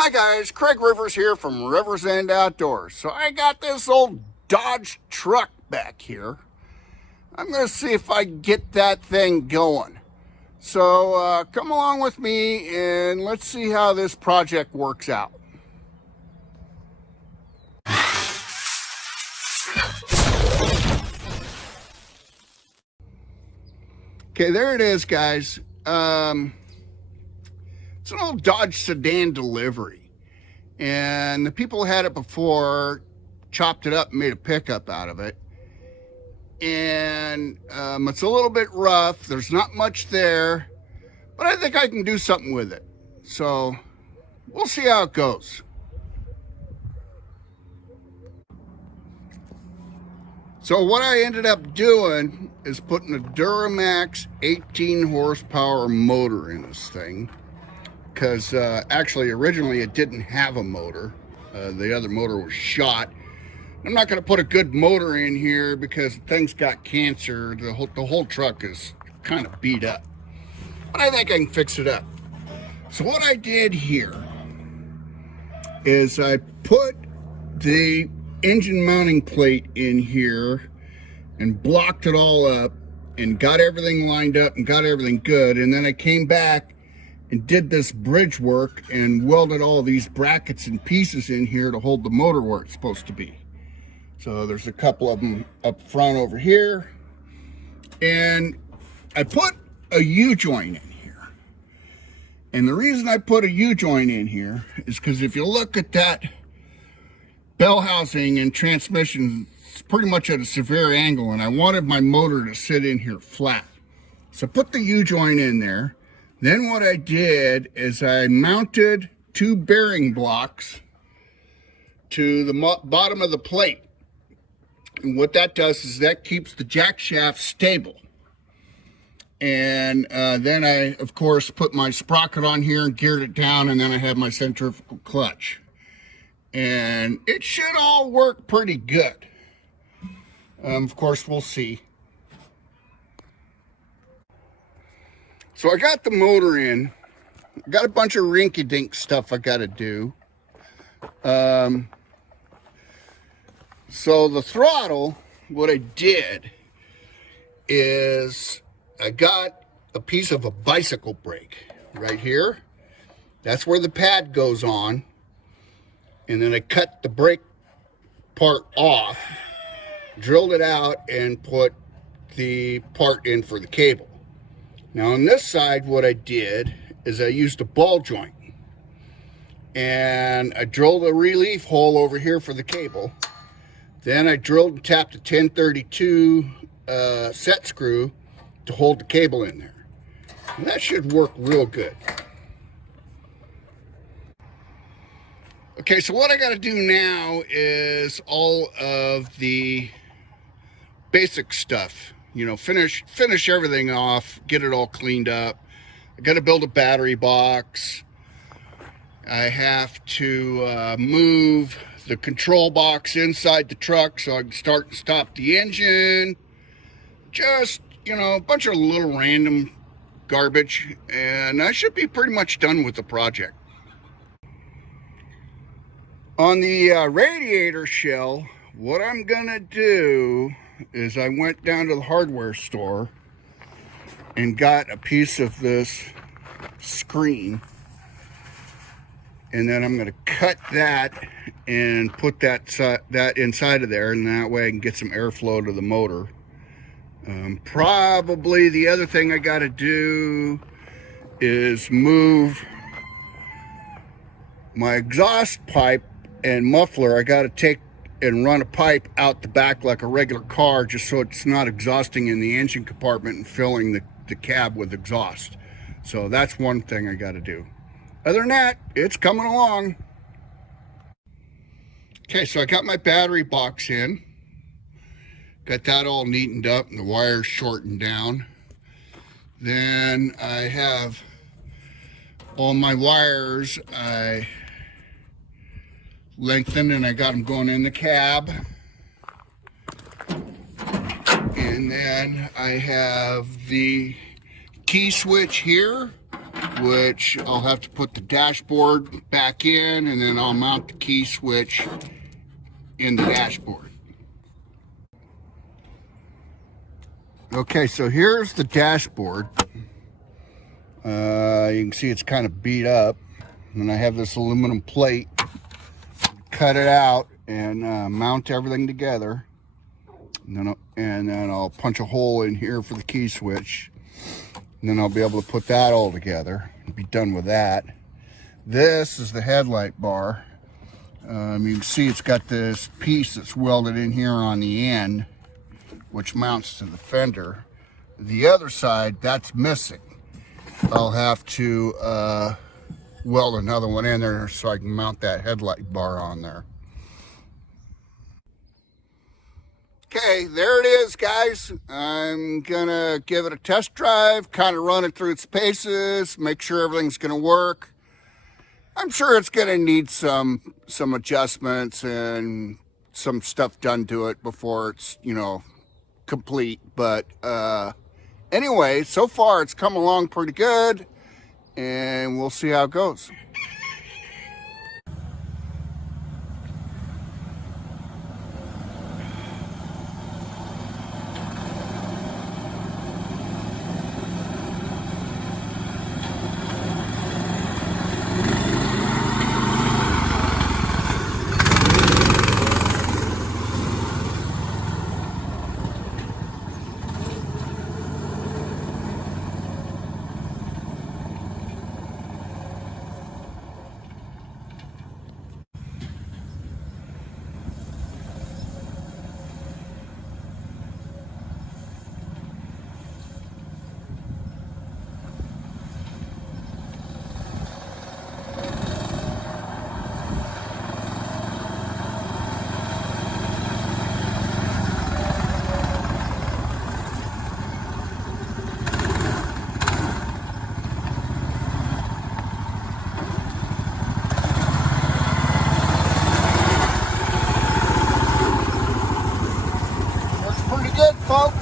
Hi guys, Craig Rivers here from Rivers End Outdoors. So I got this old Dodge truck back here. I'm going to see if I can get that thing going. So come along with me and let's see how this project works out. Okay, there it is, guys. It's an old Dodge sedan delivery, and the people who had it before chopped it up and made a pickup out of it. And it's a little bit rough. There's not much there, but I think I can do something with it. So we'll see how it goes. So what I ended up doing is putting a Duramax 18 horsepower motor in this thing, because actually originally it didn't have a motor. The other motor was shot. I'm not going to put a good motor in here because the thing's got cancer. The whole truck is kind of beat up, but I think I can fix it up. So what I did here is I put the engine mounting plate in here and blocked it all up and got everything lined up and got everything good. And then I came back and did this bridge work and welded all these brackets and pieces in here to hold the motor where it's supposed to be. So there's a couple of them up front over here. And I put a U-joint in here. And the reason I put a U-joint in here is because if you look at that bell housing and transmission, it's pretty much at a severe angle, and I wanted my motor to sit in here flat. So I put the U-joint in there. Then what I did is I mounted two bearing blocks to the bottom of the plate. And what that does is that keeps the jack shaft stable. And then I, of course, put my sprocket on here and geared it down, and then I have my centrifugal clutch. And it should all work pretty good. Of course, we'll see. So I got the motor in. I got a bunch of rinky-dink stuff I got to do. So the throttle, what I did is I got a piece of a bicycle brake right here. That's where the pad goes on. And then I cut the brake part off, drilled it out, and put the part in for the cable. Now on this side, what I did is I used a ball joint. And I drilled a relief hole over here for the cable. Then I drilled and tapped a 1032 set screw to hold the cable in there. And that should work real good. Okay, so what I got to do now is all of the basic stuff. You know, finish everything off, get it all cleaned up. I got to build a battery box. I have to move the control box inside the truck so I can start and stop the engine. Just, you know, a bunch of little random garbage, and I should be pretty much done with the project. On the radiator shell, what I'm gonna do is I went down to the hardware store and got a piece of this screen, and then I'm gonna cut that and put that inside of there, and that way I can get some airflow to the motor. Probably the other thing I gotta do is move my exhaust pipe and muffler. I gotta take and run a pipe out the back like a regular car, just so it's not exhausting in the engine compartment and filling the cab with exhaust. So that's one thing I gotta do. Other than that, it's coming along. Okay, so I got my battery box in. Got that all neatened up and the wires shortened down. Then I have all my wires I lengthened, and I got them going in the cab. And then I have the key switch here which I'll have to put the dashboard back in, and then I'll mount the key switch in the dashboard. Okay, so here's the dashboard. You can see it's kind of beat up, and I have this aluminum plate. Cut it out and mount everything together, and then I'll punch a hole in here for the key switch, and then I'll be able to put that all together and be done with that. This is the headlight bar. You can see it's got this piece that's welded in here on the end, which mounts to the fender. The other side, that's missing. I'll have to weld another one in there so I can mount that headlight bar on there. Okay, there it is, guys. I'm gonna give it a test drive, kind of run it through its paces, make sure everything's gonna work. I'm sure it's gonna need some adjustments and some stuff done to it before it's, you know, complete. But anyway, so far it's come along pretty good, and we'll see how it goes. Good, folks.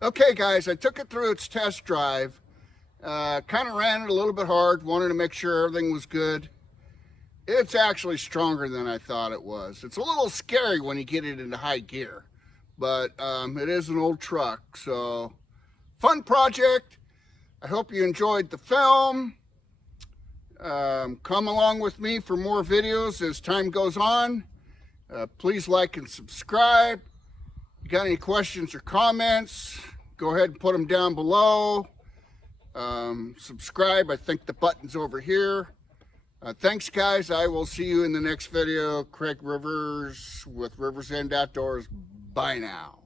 Okay, guys, I took it through its test drive. Kind of ran it a little bit hard, wanted to make sure everything was good. It's actually stronger than I thought it was. It's a little scary when you get it into high gear, but it is an old truck, so fun project. I hope you enjoyed the film. Come along with me for more videos as time goes on. Please like and subscribe. you got any questions or comments, go ahead and put them down below. Subscribe, I think the button's over here. Thanks guys, I will see you in the next video. Craig Rivers with Rivers End Outdoors. Bye now.